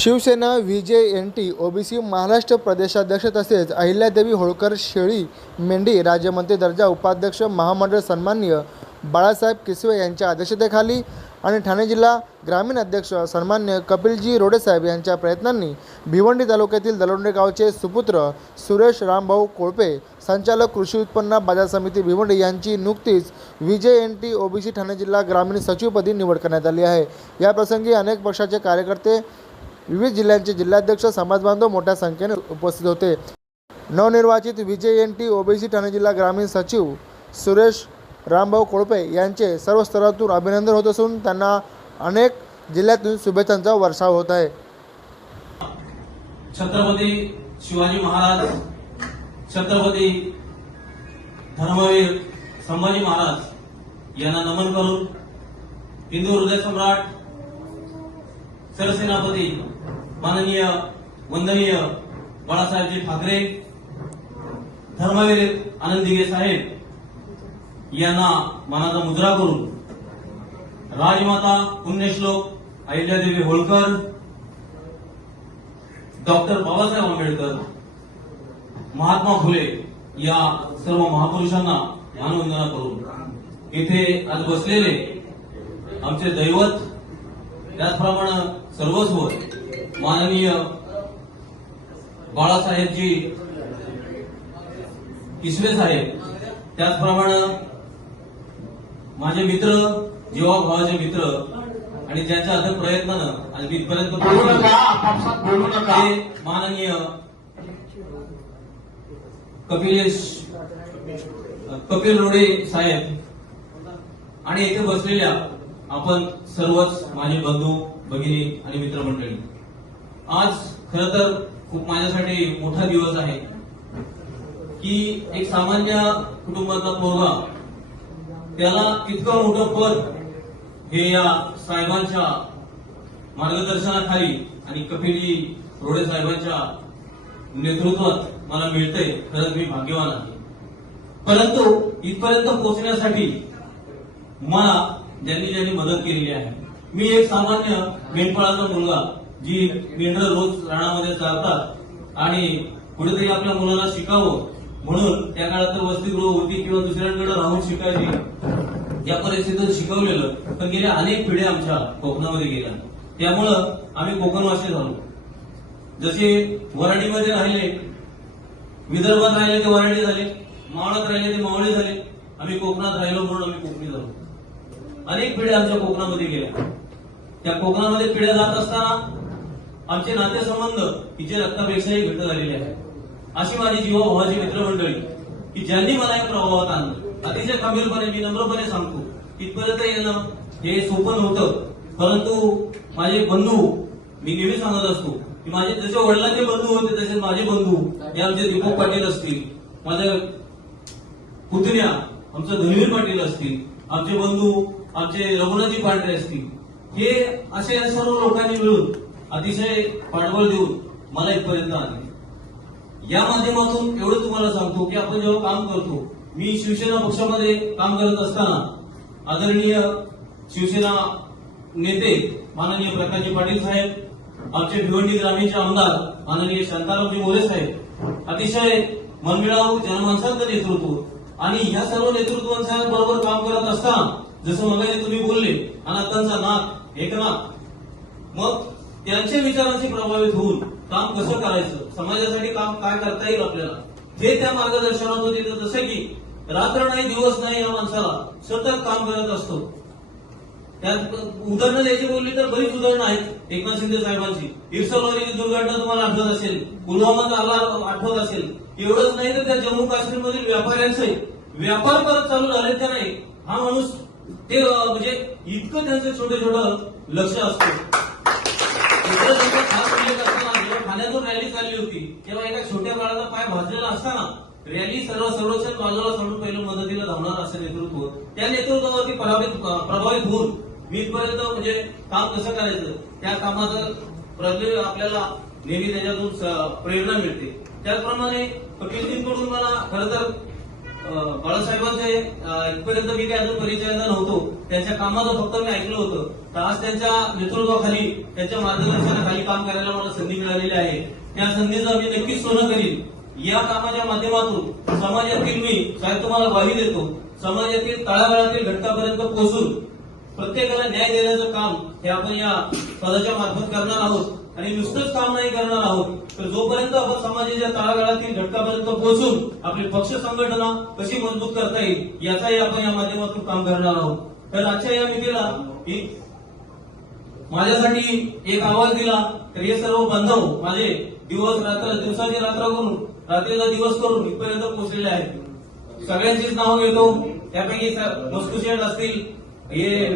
Shiv Sena V J N T OBC Maharashtra प्रदेशाध्यक्ष तसेच अहिल्यादेवी होळकर शेळी मेंढी राज्यमंत्री दर्जा उपाध्यक्ष महामंडळ सन्माननीय बाळासाहेब किसवे यांच्या अध्यक्षतेखाली आणि ठाणे जिल्हा ग्रामीण अध्यक्ष सन्मान्य कपिलजी रोडेसाहेब यांच्या प्रयत्नांनी भिवंडी तालुक्यातील दलोंडे गावचे सुपुत्र सुरेश रामभाऊ कोळपे संचालक कृषी उत्पन्न बाजार समिती भिवंडी यांची नुकतीच विजय जे एन टी ओबीसी ठाणे जिल्हा ग्रामीण सचिवपदी निवड करण्यात आली आहे. याप्रसंगी अनेक पक्षाचे कार्यकर्ते विविध जिल्ह्यांचे जिल्हाध्यक्ष समाजबांधव मोठ्या संख्येने उपस्थित होते. नवनिर्वाचित Vijay N T OBC Thane जिल्हा ग्रामीण सचिव सुरेश रामभाऊ कोळपे यांचे सर्व स्तरातून अभिनंदन होत असून त्यांना अनेक जिल्ह्यातून शुभेच्छांचा वर्षाव होत आहे. छत्रपती शिवाजी महाराज छत्रपती धर्मवीर संभाजी महाराज यांना नमन करून हिंदू हृदय सम्राट सरसेनापती माननीय वंदनीय बाळासाहेबजी ठाकरे धर्मवीर आनंद साहेब यांना मानाचा मुजरा करून राजमाता पुण्यश्लोक अहिल्यादेवी होळकर डॉक्टर बाबासाहेब आंबेडकर महात्मा फुले या सर्व महापुरुषांना मानवंदना करून इथे आज बसलेले आमचे दैवत त्याचप्रमाणे सर्वस्व माननीय बाळासाहेबजी किसवे साहेब त्याचप्रमाणे माझे मित्र जीवा भावाचे मित्र आणि ज्यांच्या अथक प्रयत्नानं आज मी इथपर्यंत बोलू पोहोचलो. नका आपापसात बोलू नका ते माननीय कपिलेश कपिल रोडे साहेब आणि येथे बसलेल्या आपण सर्वच माझे बंधू भगिनी आणि मित्रमंडळी आज खर तर खूप माझ्यासाठी मोठा दिवस आहे की एक सामान्य कुटुंबातला पोरगा त्याला इतकं मोठं पद हे या साहेबांच्या मार्गदर्शनाखाली आणि कपिली रोडे साहेबांच्या नेतृत्वात मला मिळतंय. खरंच मी भाग्यवान आहे. परंतु इथपर्यंत पोहोचण्यासाठी मला ज्यांनी ज्यांनी मदत केलेली आहे. मी एक सामान्य मेंढपाळाचा मुलगा जी मेंढर रोज राणामध्ये चालतात आणि कुठेतरी आपल्या मुलाला शिकावं म्हणून त्या काळात तर वसतिगृह होती किंवा दुसऱ्यांकडे राहून शिकायची. या परिस्थितीत शिकवलेलं. पण गेल्या अनेक पिढ्या आमच्या कोकणामध्ये गेल्या. त्यामुळं आम्ही कोकणवासी झालो. जसे वराडीमध्ये राहिले विदर्भात राहिले ते वराडी झाले मावळात राहिले ते मावळे झाले. आम्ही कोकणात राहिलो म्हणून आम्ही कोकणी झालो. अनेक पिढ्या आमच्या कोकणामध्ये गेल्या. त्या कोकणामध्ये पिढ्या जात असताना आमचे नातेसंबंध हिचे रक्तापेक्षाही घट्ट झालेले आहेत. अशी माझी जीवा भावाची मित्रमंडळी की ज्यांनी मला या प्रभावात आणलं. अतिशय खंबीरपणे मी नम्रपणे सांगतो तिथपर्यंत येणं हे सोपं नव्हतं. परंतु माझे बंधू मी नेहमी सांगत असतो की माझे जसे वडिलांचे बंधू होते तसे माझे बंधू हे आमचे दीपक पाटील असतील. माझ्या पुतण्या आमचं धनवीर पाटील असतील. आमचे बंधू आमचे रघुनाथजी पांढरे असतील. हे असे सर्व लोकांनी मिळून अतिशय पाठबळ देऊन मला इथपर्यंत आले. या माध्यमातून एवढं तुम्हाला सांगतो की आपण जेव्हा काम करतो मी शिवसेना पक्षामध्ये काम करत असताना आदरणीय शिवसेना नेते माननीय प्रकाशजी पाटील साहेब आमचे भिवंडी ग्रामीणचे आमदार माननीय शांतारामजी मोरे साहेब अतिशय मनमिळावू जनमानसांचं नेतृत्व आणि या सर्व नेतृत्वांबरोबर काम करत असताना जसं मगाशी तुम्ही बोलले अनाथांचा नाक एकनाथ मग त्यांच्या विचारांशी प्रभावित होऊन काम कसं करायचं? समाजासाठी काम काय करता येईल आपल्याला? हे त्या मार्गदर्शनात होते जसं की रात्र नाही दिवस नाही या माणसाला सतत काम करत असतो. त्यात उदाहरणं द्यायची बोलली तर बरीच उदाहरणं आहेत एकनाथ शिंदे साहेबांची. इरसलवाडीची दुर्घटना तुम्हाला आठवत असेल पुलवामा आला आठवत असेल. एवढंच नाही तर त्या जम्मू काश्मीरमधील व्यापाऱ्यांचे व्यापार परत चालू झाले का नाही? हा माणूस ते म्हणजे इतकं त्यांचं छोटं छोटं लक्ष असतं एवढं त्यांचा खास उल्लेख असताना जेव्हा ठाण्यातून रॅली चालली होती तेव्हा एका छोट्या बाळाचा पाय भाजलेला असताना रॅली सर्व सर्वोच्च बाजूला सोडून पहिलं मदतीला धावणार असं नेतृत्व त्या नेतृत्वावरती प्रभावित प्रभावित होऊन वीजपर्यंत म्हणजे काम कसं करायचं त्या कामाचं प्रज्ञ आपल्याला नेहमी त्याच्यातून प्रेरणा मिळते त्याचप्रमाणे कपिलजींकडून मला खरं तर बाळासाहेबांचे इथपर्यंत मी काय अजून परिचयाचा नव्हतो. त्यांच्या कामाचं फक्त मी ऐकलं होतं. तर आज त्यांच्या नेतृत्वाखाली त्यांच्या मार्गदर्शनाखाली काम करायला मला संधी मिळालेली आहे. त्या संधीचं मी नक्कीच सोनं करीन. या कामाच्या माध्यमातून समाजातील मी साहेब तुम्हाला ग्वाही देतो समाजातील तळागाळातील घटकापर्यंत पोहोचून प्रत्येकाला न्याय देण्याचं काम हे आपण या पदाच्या मार्फत करणार आहोत. आणि नुसतंच काम नाही करणार आहोत. तर जोपर्यंत आपण समाजाच्या तळागाळातील घटकापर्यंत पोहोचून आपली पक्ष संघटना कशी मजबूत करता येईल याचाही आपण या माध्यमातून काम करणार आहोत. तर आजच्या या मितीला माझ्यासाठी एक आवाज दिला तर हे सर्व बांधव माझे दिवस रात्र दिवसाची रात्र करून रात्रीचा दिवस करून इथपर्यंत पोहोचलेले आहेत. सगळ्यांचीच नावं घेतो. त्यापैकी वस्तुशेठ असतील हे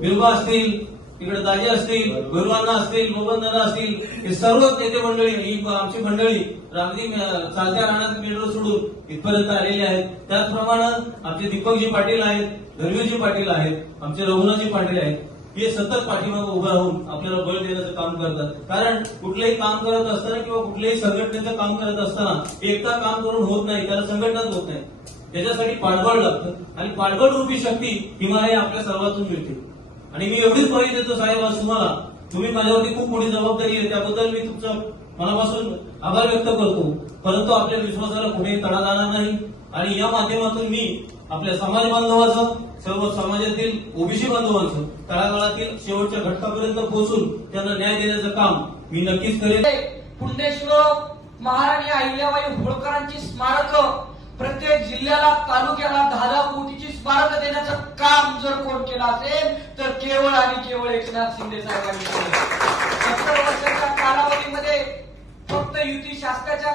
बिरबा असतील तिकडे दाजे असतील गुरुवांना असतील मोबंदाना असतील हे सर्व नेते मंडळी ही आमची मंडळी रामजी चालत्या राहण्यात मेट्रो सोडून इथपर्यंत आलेली आहेत. त्याचप्रमाणे आमचे दीपकजी पाटील आहेत धर्मीजी पाटील आहेत आमचे रघुनाथजी पाटील आहेत. हे सतत पाठीमागे उभं राहून आपल्याला बळ देण्याचं काम करतात. कारण कुठलंही काम करत असताना किंवा कुठल्याही संघटनेचं काम करत असताना एकटा काम करून होत नाही त्याला संघटनाच होत नाही. त्याच्यासाठी पाठबळ लागतं. आणि पाठबळ रूपी शक्ती हिमालय आपल्या सर्वातून मिळते. आणि मी एवढीच माहिती देतो साहेब आज तुम्हाला. तुम्ही माझ्यावरती खूप मोठी जबाबदारी आहे. त्याबद्दल मी तुमचं मनापासून आभार व्यक्त करतो. परंतु आपल्या विश्वासाला कुठेही तडा जाणार नाही. आणि या माध्यमातून मी आपल्या समाज बांधवाचं सर्व समाजातील ओबीसी बांधवांचं तळागाळातील शेवटच्या घटकापर्यंत पोहोचून त्यांना न्याय देण्याचं काम मी नक्कीच करेन. पुण्यश्लोक महाराणी अहिल्याबाई होळकरांची स्मारक प्रत्येक जिल्ह्याला तालुक्याला दहा दहा कोटीची स्मारक देण्याचं काम जर कोण केलं असेल तर केवळ आणि केवळ एकनाथ शिंदे साहेबांनी केलं. सत्तर वर्षाच्या कालावधीमध्ये फक्त युती शासनाच्या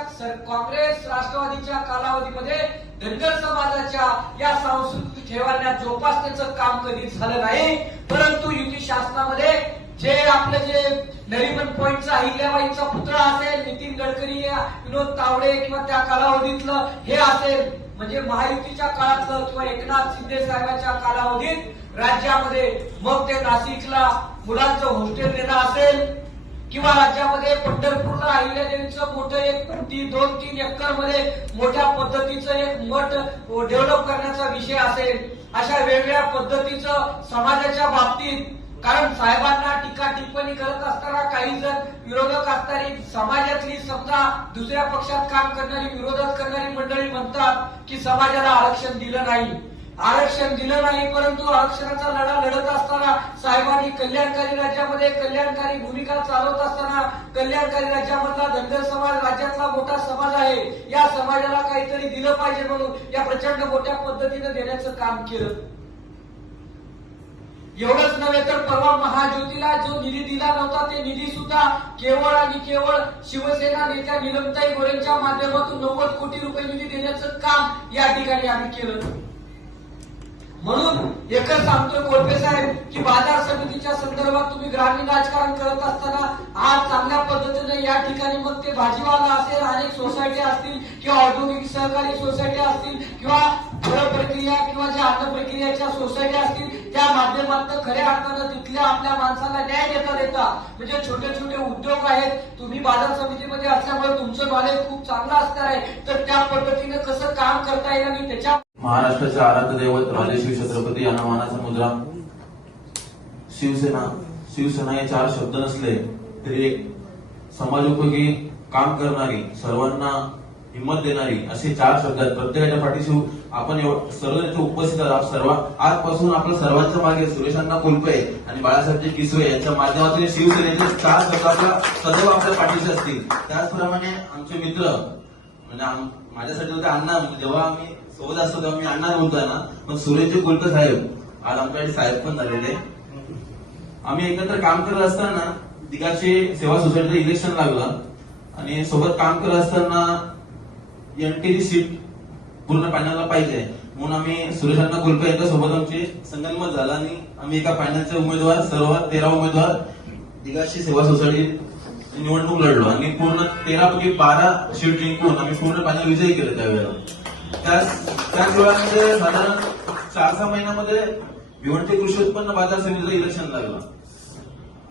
काँग्रेस राष्ट्रवादीच्या कालावधीमध्ये धनगर समाजाच्या या सांस्कृतिक ठेवांना जोपासण्याचं काम कधी झालं नाही. परंतु युती शासनामध्ये जे आपले जे नरिमन पॉईंटचा अहिल्याबाईंचा पुतळा असेल नितीन गडकरी विनोद तावडे किंवा त्या कालावधीतलं हे असेल. म्हणजे महायुतीच्या काळातलं किंवा एकनाथ शिंदे साहेबांच्या कालावधीत राज्यामध्ये मग ते नाशिकला मुलांचं हॉस्टेल देणं असेल किंवा राज्यामध्ये पंढरपूरला अहिल्यादेवीचं मोठं एक ती दोन तीन एकरमध्ये मोठ्या पद्धतीचं एक मठ डेव्हलप करण्याचा विषय असेल. अशा वेगवेगळ्या पद्धतीचं समाजाच्या बाबतीत कारण साहेबांना टीका टिप्पणी करत असताना काही जण विरोधक असणारी समाजातली समजा दुसऱ्या पक्षात काम करणारी विरोधक करणारी मंडळी म्हणतात की समाजाला आरक्षण दिलं नाही. आरक्षण दिलं नाही परंतु आरक्षणाचा लढा लढत असताना साहेबांनी कल्याणकारी राज्यामध्ये कल्याणकारी भूमिका चालवत असताना कल्याणकारी राज्यामधला धनगर समाज राज्यातला मोठा समाज आहे. या समाजाला काहीतरी दिलं पाहिजे म्हणून या प्रचंड मोठ्या पद्धतीनं देण्याचं काम केलं. एवढंच नव्हे तर परवा महाज्योतीला जो निधी दिला नव्हता ते निधी सुद्धा केवळ आणि केवळ शिवसेना नेत्या निलमताई गोरेंच्या माध्यमातून नव्वद कोटी रुपये निधी देण्याचं काम या ठिकाणी आम्ही केलं म्हणून एकच सांगतोय कोळपे साहेब की बाजार समितीच्या संदर्भात तुम्ही ग्रामीण राजकारण करत असताना आज चांगल्या पद्धतीने या ठिकाणी मग ते भाजीवाला असेल अनेक सोसायटी असतील किंवा औद्योगिक सहकारी सोसायटी असतील किंवा फळ प्रक्रिया किंवा ज्या अन्न प्रक्रियाच्या सोसायटी असतील त्या माध्यमातून खऱ्या अर्थानं तिथल्या आपल्या माणसाला न्याय देता देता म्हणजे छोटे छोटे उद्योग आहेत तुम्ही बाजार समितीमध्ये असल्यामुळे तुमचं नॉलेज खूप चांगलं असणार आहे तर त्या पद्धतीने कसं काम करता येईल आणि त्याच्या महाराष्ट्राचे आराध्य दैवत राजश्री छत्रपती यांना मानाचा मुद्रा. शिवसेना शिवसेना हे चार शब्द नसले तरी एक समाजोपयोगी काम करणारी सर्वांना हिंमत देणारी असे चार शब्द आहेत प्रत्येकाच्या पाठीशी आपण सर्व उपस्थित आहात. सर्व आजपासून आपल्या सर्वांच्या मागे सुरेशांना कुलपे आणि बाळासाहेबजी किसवे यांच्या माध्यमातून शिवसेनेचे चार शब्द आपल्या सदैव आपल्या पाठीशी असतील. त्याचप्रमाणे आमचे मित्र म्हणजे माझ्यासाठी होते अण्णा. म्हणजे जेव्हा आम्ही सोबत असतो तेव्हा मी अण्णा बोलतोय ना पण सुरेशजी कुलकर साहेब आज आमच्याकडे साहेब पण झालेले आम्ही एकत्र काम करत असताना दिगाची सेवा सोसायटीचं इलेक्शन लागलं आणि सोबत काम करत असताना एमटीची सीट पूर्ण पॅनलला पाहिजे. म्हणून आम्ही सुरेशांना कुलकर यांच्या सोबत आमची संगनमत झाला आणि आम्ही एका पॅनलचे उमेदवार सर्व तेरा उमेदवार दिगाशी सेवा सोसायटी निवडणूक लढलो. आणि पूर्ण तेरा पैकी बारा सीट जिंकून आम्ही पूर्ण पॅनल विजयी केले त्यावेळेला. त्याच त्याच वेळामध्ये साधारण चार सहा महिन्यामध्ये भिवंडी कृषी उत्पन्न बाजार समितीचं इलेक्शन लागलं.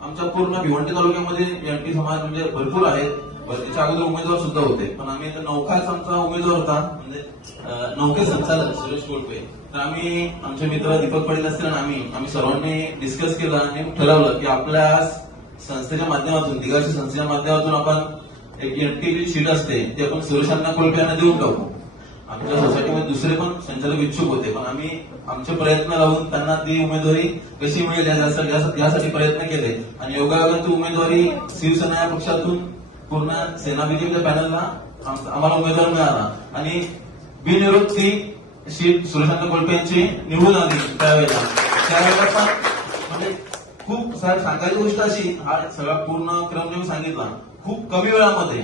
आमच्या पूर्ण भिवंडी तालुक्यामध्ये एनटी समाज म्हणजे भरपूर आहेत. बरं, त्याच्या अगोदर उमेदवार सुद्धा होते. पण आम्ही आता नौखाच आमचा उमेदवार होता. म्हणजे नौके संचालक सुरेश कोळपे. तर आम्ही आमचे मित्र दीपक पाटील असतील आणि आम्ही आम्ही सर्वांनी डिस्कस केलं आणि ठरवलं की आपल्या संस्थेच्या माध्यमातून दिगाच्या संस्थेच्या माध्यमातून आपण एक एनटीपी सीट असते ती आपण सुरेशांना कोळपे यांना देऊन टाकू. आमच्या सोसायटीमध्ये दुसरे पण संचालक इच्छुक होते पण आम्ही आमचे प्रयत्न लावून त्यांना ती उमेदवारी कशी मिळेल यासाठी प्रयत्न केले. आणि योगायोगाने ती उमेदवारी शिवसेना या पक्षातून पूर्ण सेना पॅनलला आम्हाला उमेदवार मिळाला. आणि बिनविरोध ती सीट सुरेशांत कोल्पे यांची निवडून आली त्यावेळेला. त्यावेळेला पण म्हणजे खूप साहेब सांगायची गोष्ट अशी हा सगळा पूर्ण क्रम जे सांगितला. खूप कमी वेळामध्ये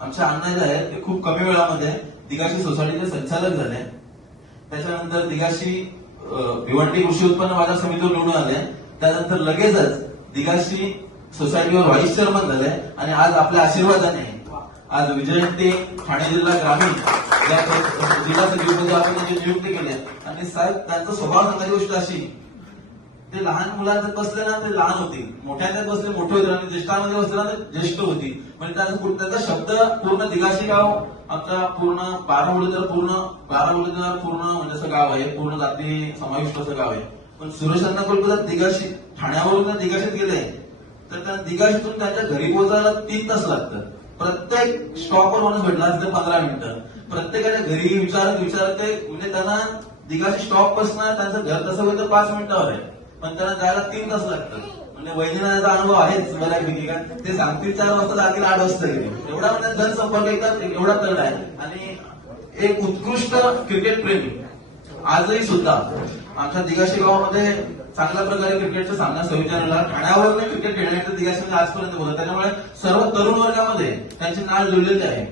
आमच्या अण्णा जे आहेत ते खूप कमी वेळामध्ये दिगाशी सोसायटीचे संचालक झाले. त्याच्यानंतर दिगाशी भिवंडी कृषी उत्पन्न बाजार समितीवर निवडून आले. त्यानंतर लगेचच दिगाशी सोसायटीवर व्हाईस चेअरमन झाले आणि आज आपल्या आशीर्वादाने आज विजयंती ठाणे जिल्हा ग्रामीण या जिल्हा सचिवपदी आपण त्यांची नियुक्ती केली आहे. आणि साहेब त्यांचा स्वभाव सांगायची गोष्ट अशी. ते लहान मुलांचे बसले ना ते लहान होते मोठ्यांच्यात बसले मोठे होते आणि ज्येष्ठांमध्ये बसले ना ते ज्येष्ठ होती म्हणजे त्याचा त्यांचा शब्द पूर्ण दिगाशी गाव आमचा पूर्ण बारा मुलं पूर्ण बारा मुलं पूर्ण म्हणजे असं गाव आहे. पूर्ण जाती समाविष्ट असं गाव आहे. पण सुरेशांना कोलकाता दिगाशी ठाण्यावरून दिगाशीत गेले. तर त्या दिगाशीतून त्याच्या घरी पोहोचायला तीन तास लागतात. प्रत्येक स्टॉपवर माणूस भेटला असते पंधरा मिनिटं. प्रत्येकाच्या घरी विचारत विचारत ते म्हणजे त्यांना दिगाशी स्टॉपपासून त्यांचं घर कसं होतं पाच मिनिटावर आहे. पण त्यांना जायला तीन तास लागतात. म्हणजे वैद्यनाथाचा अनुभव आहेच बऱ्यापैकी का ते सांगतील चार वाजता जातील आठ वाजता गेले एवढा म्हणजे जनसंपर्क एकदा एवढा तळ आहे. आणि एक उत्कृष्ट क्रिकेट प्रेमी. आजही सुद्धा आमच्या दिगाशी गावामध्ये चांगल्या प्रकारे क्रिकेटचा सामना संविधानाला ठाण्यावर क्रिकेट खेळण्याचं दिगाशीमध्ये आजपर्यंत होतं त्याच्यामुळे सर्व तरुण वर्गामध्ये त्यांचे नाळ जुळलेले आहे.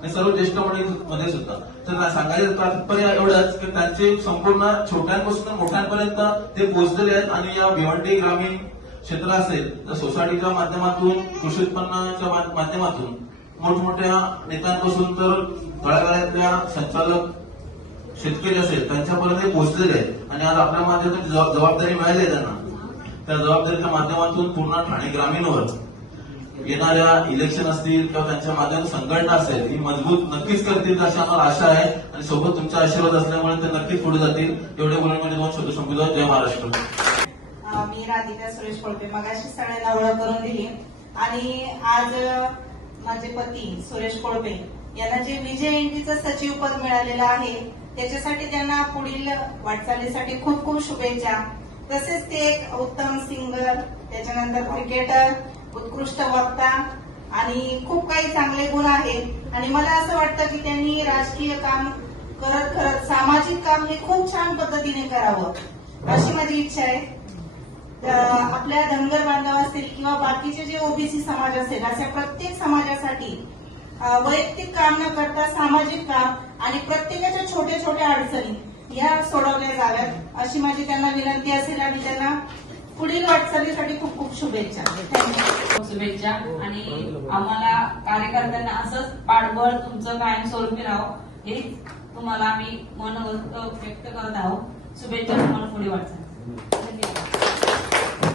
आणि सर्व ज्येष्ठमध्ये सुद्धा. तर सांगायचं तात्पर्य एवढंच की त्यांचे संपूर्ण छोट्यांपासून तर मोठ्यांपर्यंत ते पोहोचलेले आहेत. आणि या भिवंडी ग्रामीण क्षेत्र असेल तर सोसायटीच्या माध्यमातून कृषी उत्पन्नाच्या माध्यमातून मोठमोठ्या नेत्यांपासून तर तळागाळातल्या संचालक शेतकरी असेल त्यांच्यापर्यंत ते पोहोचलेले आहेत. आणि आज आपल्या माध्यमातून जबाबदारी मिळाली आहे त्यांना. त्या जबाबदारीच्या माध्यमातून पूर्ण ठाणे ग्रामीणवर येणाऱ्या इलेक्शन असतील किंवा त्यांच्या माध्यमातून संघटना असेल ही मजबूत नक्कीच करतील अशी आम्हाला आशा आहे. आणि सोबत तुमचा आशीर्वाद असल्यामुळे ते नक्कीच पुढे जातील. एवढे बोलून म्हणजे दोन शब्द संपवतो जय महाराष्ट्र. मी राधिका सुरेश कोळपे मगाशी सगळ्यांना ओळख करून दिली. आणि आज माझे पती सुरेश कोळपे यांना जे विजय एनटीचं सचिव पद मिळालेलं आहे त्याच्यासाठी त्यांना पुढील वाटचालीसाठी खूप खूप शुभेच्छा. तसेच ते एक उत्तम सिंगर त्याच्यानंतर क्रिकेटर उत्कृष्ट वक्ता आणि खूप काही चांगले गुण आहेत आणि मला असं वाटतं की त्यांनी राजकीय काम करत करत सामाजिक काम हे खूप छान पद्धतीने करावं अशी माझी इच्छा आहे. आपल्या धनगर बांधव असतील किंवा बाकीचे जे ओबीसी समाज असेल अशा प्रत्येक समाजासाठी वैयक्तिक काम न करता सामाजिक काम आणि प्रत्येकाच्या छोट्या छोट्या अडचणी या सोडवल्या जाव्यात अशी माझी त्यांना विनंती असेल आणि त्यांना पुढील वाटचालीसाठी खूप खूप शुभेच्छा. थँक्यू शुभेच्छा. आणि आम्हाला कार्यकर्त्यांना असंच पाठबळ तुमचं कायमस्वरूपी राहो. हे तुम्हाला आम्ही मन व्यक्त करत आहोत. शुभेच्छा तुम्हाला पुढे वाटचाल धन्यवाद.